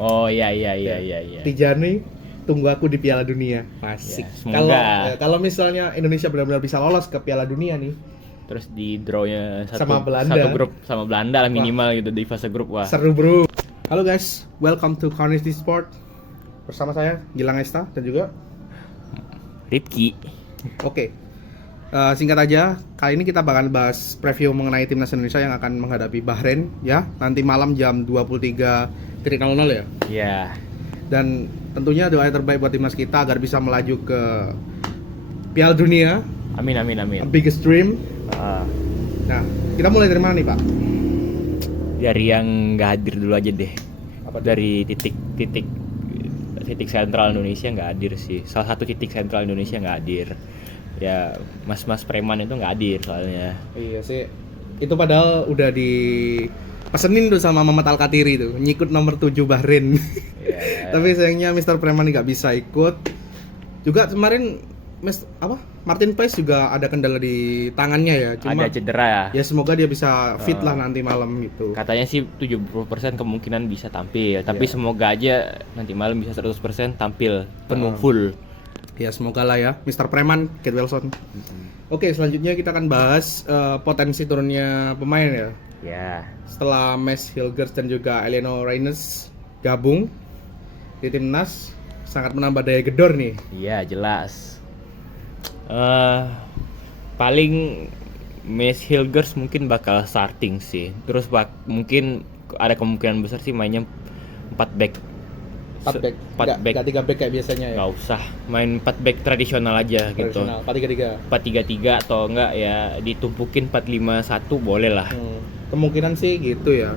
Oh iya. Tijani, tunggu aku di Piala Dunia. Asik. Ya, semoga. Kalau misalnya Indonesia benar-benar bisa lolos ke Piala Dunia nih, Terus di draw-nya Sama Belanda. satu grup sama Belanda lah minimal gitu di fase grup. Wah. seru bro. Halo guys, welcome to Carnage Sport. Bersama saya Gilang Esta dan juga Ripki. Oke. Singkat aja, kali ini kita bakal bahas preview mengenai timnas Indonesia yang akan menghadapi Bahrain ya, nanti malam jam 23.00 ya. Iya. Dan tentunya doa yang terbaik buat timnas kita agar bisa melaju ke Piala Dunia, Amin. biggest dream. Ah, Nah, kita mulai dari mana nih Pak? dari yang nggak hadir dulu aja deh. Apa tuh? Dari titik sentral Indonesia nggak hadir sih. Salah satu titik sentral Indonesia nggak hadir. Ya, mas-mas preman itu nggak hadir soalnya. Iya sih, itu padahal udah dipesenin tuh sama Mamat Al-Katiri tuh, nyikut nomor 7 Bahrain. Ya. Tapi sayangnya Mr. Preman nggak bisa ikut. Juga kemarin Martin Paes juga ada kendala di tangannya ya. Cuma Ada cedera ya. ya semoga dia bisa fit lah nanti malam gitu. Katanya sih 70% kemungkinan bisa tampil, tapi Iya. semoga aja nanti malam bisa 100% tampil penuh full. Ya semoga lah ya Mr. Preman, Kate Wilson. Oke, selanjutnya kita akan bahas potensi turunnya pemain ya. Ya. Setelah Mes Hilgers dan juga Eliano Reynes gabung di timnas, sangat menambah daya gedor nih. Iya, jelas. Paling Mes Hilgers mungkin bakal starting sih. Terus mungkin ada kemungkinan besar sih mainnya 4 back. 4 back. 4 back. Enggak 3 back kayak biasanya ya. Nggak usah main 4 back tradisional aja gitu. Tradisional, 4-3-3. 4-3-3 atau enggak ya ditumpukin 4-5-1 boleh lah. Kemungkinan sih gitu ya.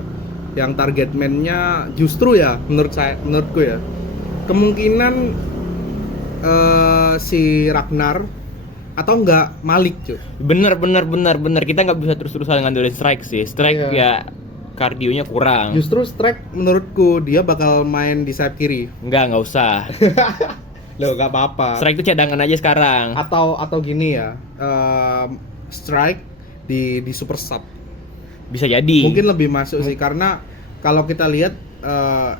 Yang target man-nya justru ya menurutku ya. Kemungkinan si Ragnar atau enggak Malik, cuy. Bener. Kita nggak bisa terus-terusan ngandelin strike sih. Strike Iya. ya kardionya kurang. Justru strike menurutku dia bakal main di sayap kiri. Nggak usah. Loh, enggak apa-apa. Strike itu cadangan aja sekarang. Atau gini ya. Strike di super sub. Bisa jadi. Mungkin lebih masuk sih karena kalau kita lihat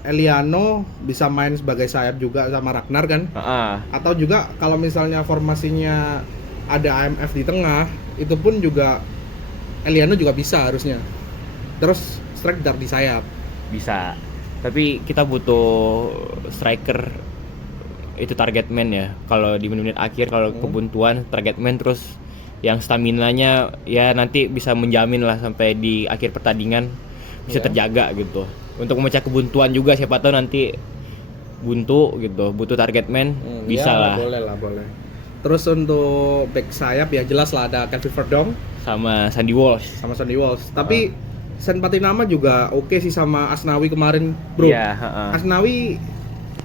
Eliano bisa main sebagai sayap juga sama Ragnar kan. Atau juga kalau misalnya formasinya ada AMF di tengah, itu pun juga Eliano juga bisa harusnya. Terus strike di sayap. Bisa. Tapi kita butuh striker itu target man ya. Kalau di menit akhir kalau kebuntuan target man, terus yang staminanya ya nanti bisa menjamin lah sampai di akhir pertandingan bisa terjaga gitu. Untuk memecah kebuntuan juga, siapa tahu nanti buntu gitu, butuh target man, bisa ya, lah. boleh. Terus untuk back sayap ya jelas lah ada Kevin Verdong Sama Sandy Walsh. sama Sonny Walsh. Tapi Sen Patinama juga oke sih sama Asnawi kemarin, bro. Iya, Asnawi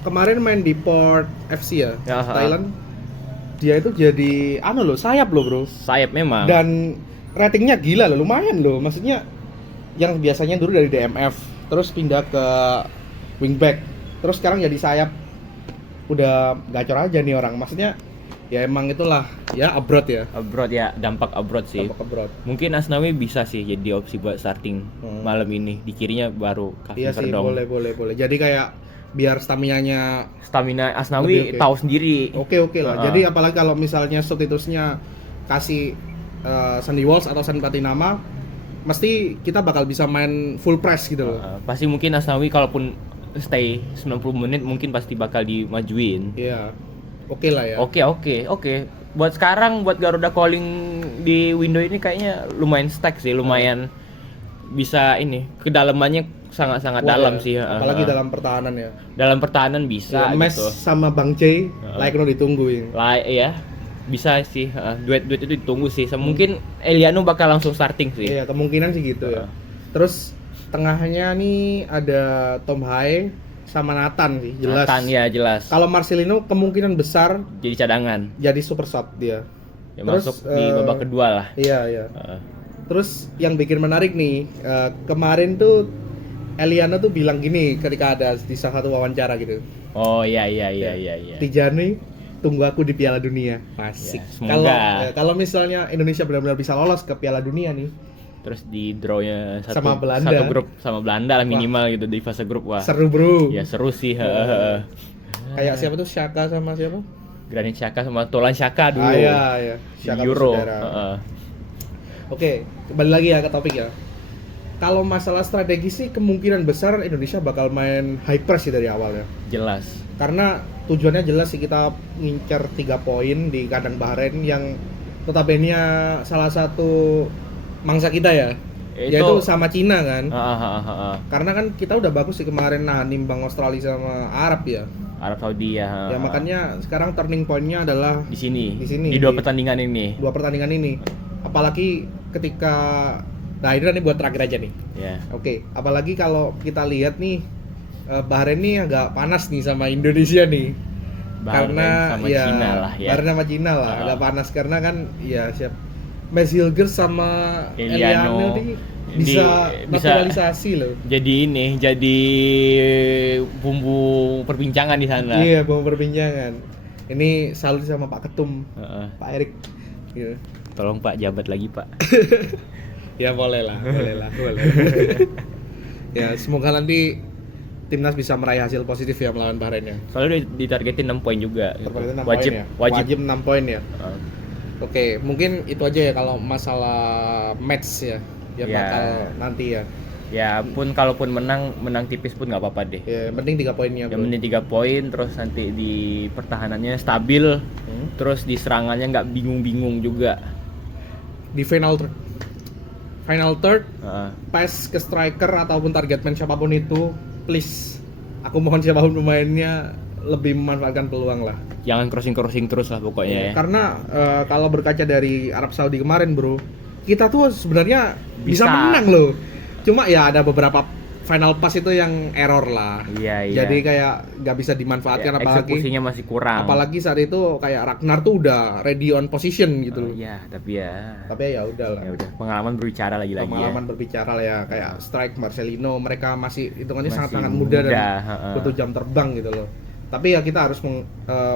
kemarin main di Port FC ya, Ya, Thailand. Dia itu jadi sayap loh, bro. Sayap memang. Dan ratingnya gila loh, lumayan loh. Maksudnya yang biasanya dulu dari DMF, terus pindah ke wingback, terus sekarang jadi sayap. Udah gacor aja nih orang. Maksudnya ya emang itulah ya abroad ya. Abroad ya, dampak abroad sih. Dampak abroad. Mungkin Asnawi bisa sih jadi opsi buat starting malam ini. Di kirinya baru Iya Kevin sih, Verdong. boleh. Jadi kayak biar staminanya Stamina Asnawi Lebih oke. tahu sendiri. oke lah. Jadi apalagi kalau misalnya substitusinya kasih Sandy Walsh atau Sen Patinama, mesti kita bakal bisa main full press gitu loh. Pasti mungkin Asnawi kalaupun stay 90 menit mungkin pasti bakal dimajuin. Iya. Oke lah ya. Oke. Buat sekarang, buat Garuda Calling di window ini kayaknya lumayan stack sih, lumayan bisa ini. Kedalamannya sangat-sangat Wah, dalam ya. sih. Apalagi dalam pertahanan ya. Dalam pertahanan bisa Ya, Mes gitu. sama Bang J, no ditungguin. Ya, bisa sih. Duet-duet itu ditunggu sih. Mungkin Eliano bakal langsung starting sih. Iya, kemungkinan sih gitu ya. Terus tengahnya nih ada Tom Haye sama Nathan sih, jelas. Nathan ya jelas. Kalau Marcelino kemungkinan besar Jadi cadangan. jadi super sub dia. Ya, Terus, masuk di babak kedua lah. Iya. Terus yang bikin menarik nih, kemarin tuh Eliano tuh bilang gini ketika ada di salah satu wawancara gitu. Oh iya. Tijani, tunggu aku di Piala Dunia. Asik. Ya, semoga. Kalau misalnya Indonesia benar-benar bisa lolos ke Piala Dunia nih, Terus di draw-nya sama Belanda. Satu grup sama Belanda lah minimal gitu di fase grup. Wah. Seru, Bro. Ya seru sih. Kayak siapa tuh Xhaka sama siapa? Granit Xhaka sama Tolan Xhaka dulu. Iya. Xhaka Euro. Oke, kembali lagi ya ke topik ya. Kalau masalah strategi sih kemungkinan besar Indonesia bakal main high press sih dari awal ya. Jelas. Karena tujuannya jelas sih, kita ngincer 3 poin di kandang Bahrain yang notabene salah satu mangsa kita ya. Yaitu sama Cina kan. Karena kan kita udah bagus sih kemarin nimbang Australia sama Arab ya. Arab Saudi ya. Ya makanya sekarang turning point-nya adalah di sini. Di 2 pertandingan ini. 2 pertandingan ini. Apalagi ketika ini buat terakhir aja nih. Yeah. Oke, apalagi kalau kita lihat nih Bahrain nih agak panas nih sama Indonesia nih. Bahrain karena sama Cina lah ya. Bahrain sama Cina lah, agak panas karena kan ya Max Hilgers sama Eliano nih bisa naturalisasi loh. Jadi bumbu perbincangan di sana. Iya, bumbu perbincangan. Ini salut sama Pak Ketum, Pak Erik. Gitu. Tolong Pak jabat lagi Pak. Ya boleh lah. Ya semoga nanti timnas bisa meraih hasil positif ya melawan Bahrain ya. Soalnya udah ditargetin 6 poin juga. Gitu. Wajib 6 poin ya. Oke, mungkin itu aja ya kalau masalah match ya. Bakal nanti ya. Ya pun kalaupun menang tipis pun nggak apa-apa deh. Ya, penting 3 poinnya. Yang penting 3 poin, terus nanti di pertahanannya stabil, terus di serangannya nggak bingung-bingung juga. Di final third, pass ke striker ataupun target man siapapun itu, please, aku mohon siapapun pemainnya lebih memanfaatkan peluang lah. Jangan crossing terus lah pokoknya. Karena kalau berkaca dari Arab Saudi kemarin bro, kita tuh sebenarnya bisa menang loh. Cuma ya ada beberapa final pass itu yang error lah. Iya. Jadi kayak nggak bisa dimanfaatkan, apalagi eksekusinya masih kurang. Apalagi saat itu kayak Ragnar tuh udah ready on position gitu loh. Iya, tapi ya udah lah. Ya udah, pengalaman berbicara lagi. Pengalaman berbicara lah ya, kayak Strike, Marcelino, mereka masih hitungannya sangat muda dan butuh jam terbang gitu loh. Tapi ya kita harus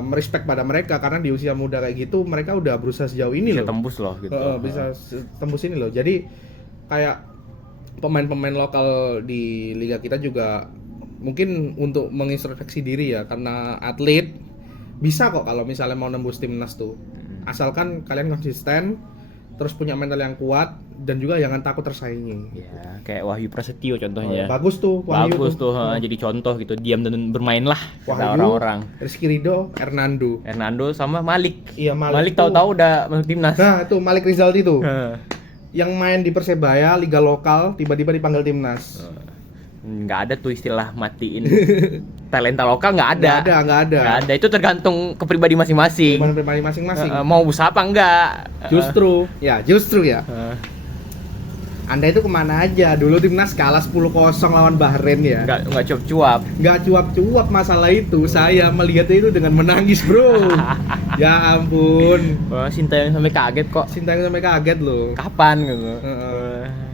merespek pada mereka karena di usia muda kayak gitu mereka udah berusaha sejauh ini bisa loh. Tembus loh gitu. Bisa tembus ini loh. Jadi kayak pemain-pemain lokal di liga kita juga mungkin untuk mengintrospeksi diri ya, karena atlet bisa kok kalau misalnya mau nembus timnas tuh. Asalkan kalian konsisten, terus punya mental yang kuat dan juga jangan takut tersaingi. Ya, kayak Wahyu Prasetyo contohnya. Bagus tuh Wahyu. Bagus tuh, jadi contoh gitu, diam dan bermainlah kata orang-orang. Rizky Ridho, Hernando sama Malik. Iya, Malik tahu-tahu udah masuk timnas. Nah, itu Malik Rizaldi tuh. Yang main di Persebaya, liga lokal, tiba-tiba dipanggil timnas. Nggak ada tuh istilah matiin talenta lokal, nggak ada. Nggak ada. Itu tergantung kepribadi masing-masing. Mau usaha apa enggak? Justru ya. Anda itu kemana aja? Dulu timnas kalah 10-0 lawan Bahrain ya. Nggak cuap-cuap. Nggak cuap-cuap masalah itu. Saya melihat itu dengan menangis, bro. Ya ampun. Sintayong sampai kaget kok. Loh. Kapan gitu.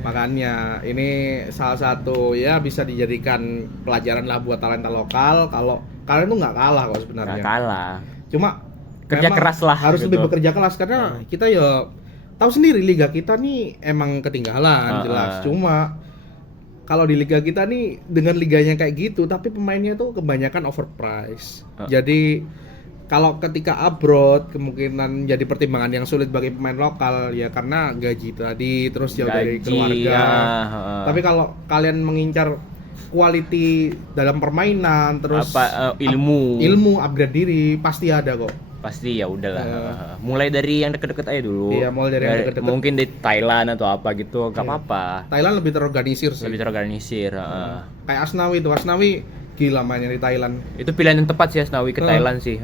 Makanya ini salah satu ya bisa dijadikan pelajaran lah buat talenta lokal. Kalau kalian tuh nggak kalah kok sebenarnya. Nggak kalah. Cuma kerja keras lah. Harus lebih bekerja keras karena kita ya tahu sendiri liga kita nih emang ketinggalan jelas. Cuma kalau di liga kita nih dengan liganya kayak gitu tapi pemainnya tuh kebanyakan overpriced. Jadi kalau ketika abroad kemungkinan jadi pertimbangan yang sulit bagi pemain lokal ya karena gaji tadi, terus jauh dari keluarga. Tapi kalau kalian mengincar quality dalam permainan, terus ilmu upgrade diri pasti ada kok. Pasti ya udahlah. Mulai dari yang deket-deket aja dulu. Iya, mulai dari yang deket-deket. Mungkin di Thailand atau apa gitu, gak apa-apa. Thailand lebih terorganisir sih. Kayak Asnawi tuh, Asnawi gila mainnya di Thailand. Itu pilihan yang tepat sih Asnawi ke Thailand sih.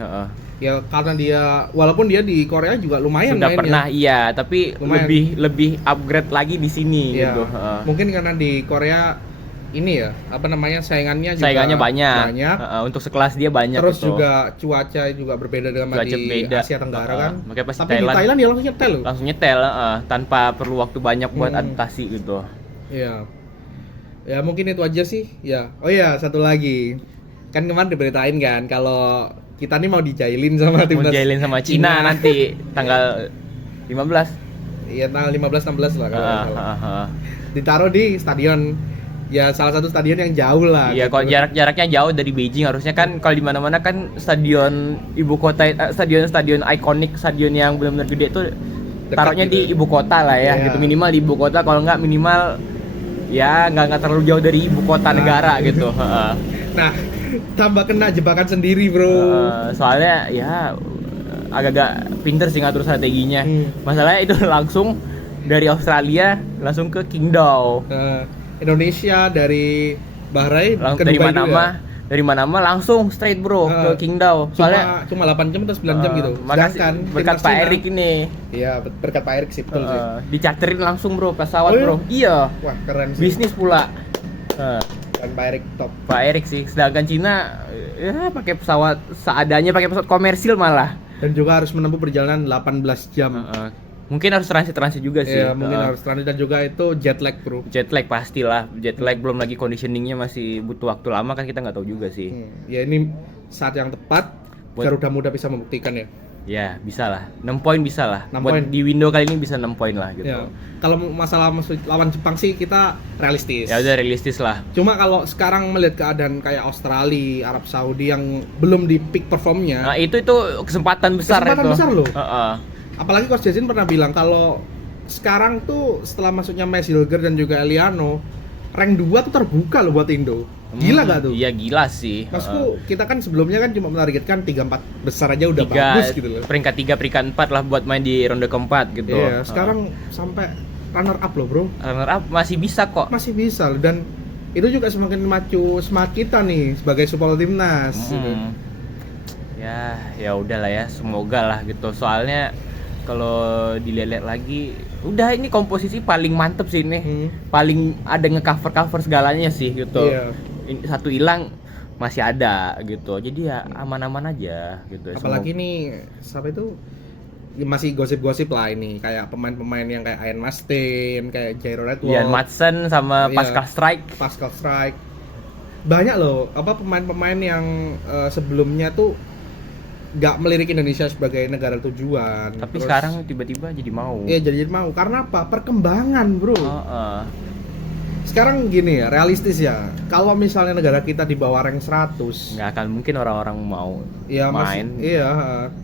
Ya karena dia walaupun dia di Korea juga lumayan sudah mainnya. Pernah iya, tapi lumayan. lebih upgrade lagi di sini gitu. Mungkin karena di Korea ini ya, saingannya banyak. Untuk sekelas dia banyak. Terus gitu. juga cuaca juga berbeda dengan di Asia Tenggara kan. Makanya pasti tapi di Thailand dia langsung nyetel tanpa perlu waktu banyak buat adaptasi gitu. Iya. Ya mungkin itu aja sih. Ya. Oh iya, satu lagi. Kan kemarin diberitain kan kalau kita nih mau dijailin sama timnas. Mau jailin sama Cina nanti tanggal 15. Iya, tanggal 15-16 lah kalau nggak salah. Ditaruh di stadion, ya salah satu stadion yang jauh lah. Iya, gitu. kalau jaraknya jauh dari Beijing, harusnya kan kalau di mana-mana kan stadion ibu kota, stadion ikonik, stadion yang benar-benar gede tuh taruhnya gitu. di ibu kota lah ya, gitu, minimal di ibu kota, kalau nggak minimal ya nggak terlalu jauh dari ibu kota negara gitu. Nah, tambah kena jebakan sendiri, bro. Soalnya ya agak-agak pinter sih ngatur strateginya. Masalahnya itu langsung dari Australia langsung ke Qingdao. Indonesia dari Bahrain ke dari Dubai dari mana langsung straight bro ke Qingdao. Soalnya cuma 8 jam atau 9 jam gitu. Makasih berkat Pak Erik ini. Iya, berkat Pak Erik sih, betul sih. Dicharterin langsung bro pesawat bro. Iya. Wah, keren sih. Bisnis pula. Dan Pak Erik top. Pak Erik sih. Sedangkan Cina ya pakai pesawat seadanya, pakai pesawat komersil malah. Dan juga harus menempuh perjalanan 18 jam. Mungkin harus transit juga sih. Iya, mungkin harus transit, dan juga itu jet lag, bro. Jet lag pastilah. Jet lag belum lagi conditioningnya masih butuh waktu lama kan, kita nggak tahu juga sih. Ya ini saat yang tepat Garuda Muda bisa membuktikan ya. Ya, bisa lah. 6 poin bisa lah. 6 buat poin. Di window kali ini bisa 6 poin lah gitu. Ya. Kalau masalah lawan Jepang sih kita realistis. Ya udah realistis lah. Cuma kalau sekarang melihat keadaan kayak Australia, Arab Saudi yang belum di peak performnya. Nah, itu kesempatan besar itu. Kesempatan besar loh. Apalagi Coach Jasin pernah bilang kalau sekarang tuh setelah masuknya Max Hilger dan juga Eliano, rank 2 tuh terbuka loh buat Indo. Gila gak tuh? Iya gila sih. Maksudku kita kan sebelumnya kan cuma menargetkan 3-4 besar aja udah bagus gitu loh. Peringkat 3, peringkat 4 lah buat main di ronde keempat gitu. Iya, sekarang sampai runner up loh, bro. Runner up masih bisa kok. Masih bisa loh, dan itu juga semakin memacu semangat kita nih sebagai supporter timnas. Gitu. Ya udahlah ya, semoga lah gitu. Soalnya kalau dilihat lagi udah ini komposisi paling mantep sih ini. Paling ada nge-cover segalanya sih gitu. Iya. Satu hilang masih ada gitu, jadi ya aman-aman aja gitu. Apalagi nih siapa itu masih gosip-gosip lah ini, kayak pemain-pemain yang kayak Ian Mastin, kayak Jairo Redwall, Ian Madsen sama Pascal Strike. Banyak loh pemain-pemain yang sebelumnya tuh nggak melirik Indonesia sebagai negara tujuan. Tapi sekarang tiba-tiba jadi mau. Iya, jadi mau. Karena apa? Perkembangan, bro. Sekarang gini ya, realistis ya. Kalau misalnya negara kita di bawah rank 100, nggak akan mungkin orang-orang mau main.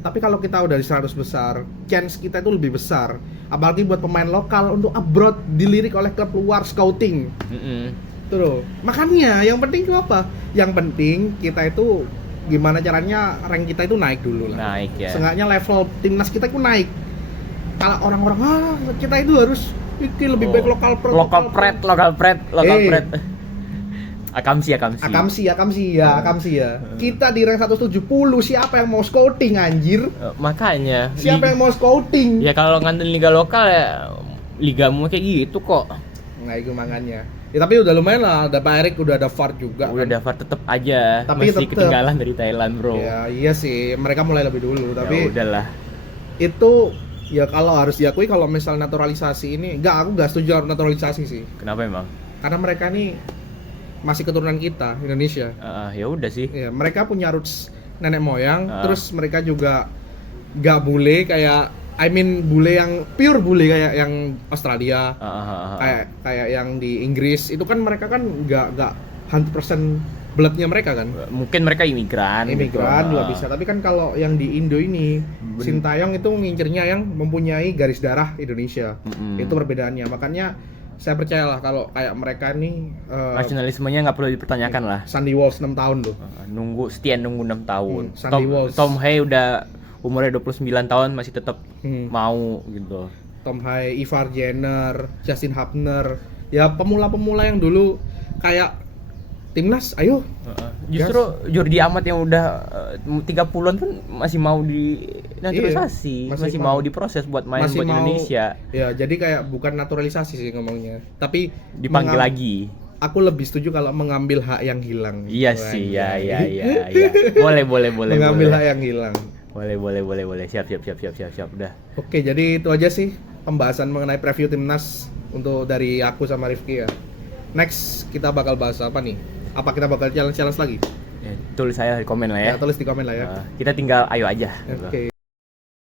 Tapi kalau kita udah di 100 besar, chance kita itu lebih besar. Apalagi buat pemain lokal untuk abroad, dilirik oleh klub luar scouting. Tuh loh. Makanya yang penting itu apa? Yang penting kita itu gimana caranya rank kita itu naik dulu lah. Naik ya. Seenggaknya level timnas kita itu naik. Kalau orang-orang kita itu harus lebih baik lokal pret. Akamsi ya. Kita di rank 170, siapa yang mau scouting anjir? Makanya. Siapa yang mau scouting? Ya kalau ngandelin liga lokal ya ligamu kayak gitu kok. Nggak itu makanya. Ya tapi udah lumayan lah, ada Pak Erik, udah ada VAR juga. Udah ada VAR tetep aja. Tapi masih ketinggalan dari Thailand, bro. Ya iya sih, mereka mulai lebih dulu, tapi ya udahlah. Itu ya kalau harus diakui, kalau misal naturalisasi ini aku nggak setuju naturalisasi sih. Kenapa emang? Karena mereka nih masih keturunan kita, Indonesia. Ya udah sih. Ya, mereka punya roots nenek moyang, terus mereka juga nggak bule kayak bule yang pure bule kayak yang Australia, kayak yang di Inggris itu kan mereka kan nggak 100% bloodnya mereka kan. Mungkin mereka imigran gitu. Juga bisa, tapi kan kalau yang di Indo ini Sintayong itu ngincernya yang mempunyai garis darah Indonesia. Itu perbedaannya, makanya saya percayalah kalau kayak mereka nih nasionalismenya nggak perlu dipertanyakan lah. Sandy Walsh 6 tahun loh. Nunggu 6 tahun. Tom Hay udah umurnya 29 tahun masih tetap mau gitu. Tom Hay, Ivar Jenner, Justin Hubner, ya pemula-pemula yang dulu kayak timnas, ayo. Justru Jordi Amat yang udah 30-an pun masih mau di naturalisasi, masih mau diproses buat main buat Indonesia. Ya, jadi kayak bukan naturalisasi sih ngomongnya, tapi dipanggil lagi. Aku lebih setuju kalau mengambil hak yang hilang. Iya sih, ya. Boleh. Mengambil hak yang hilang. Boleh. Siap. Udah. Oke, jadi itu aja sih pembahasan mengenai preview timnas untuk dari aku sama Rifki ya. Next kita bakal bahas apa nih? Apa kita bakal challenge lagi? Ya, tulis saya di komen lah ya. Tulis di komen lah ya. Kita tinggal ayo aja. Oke.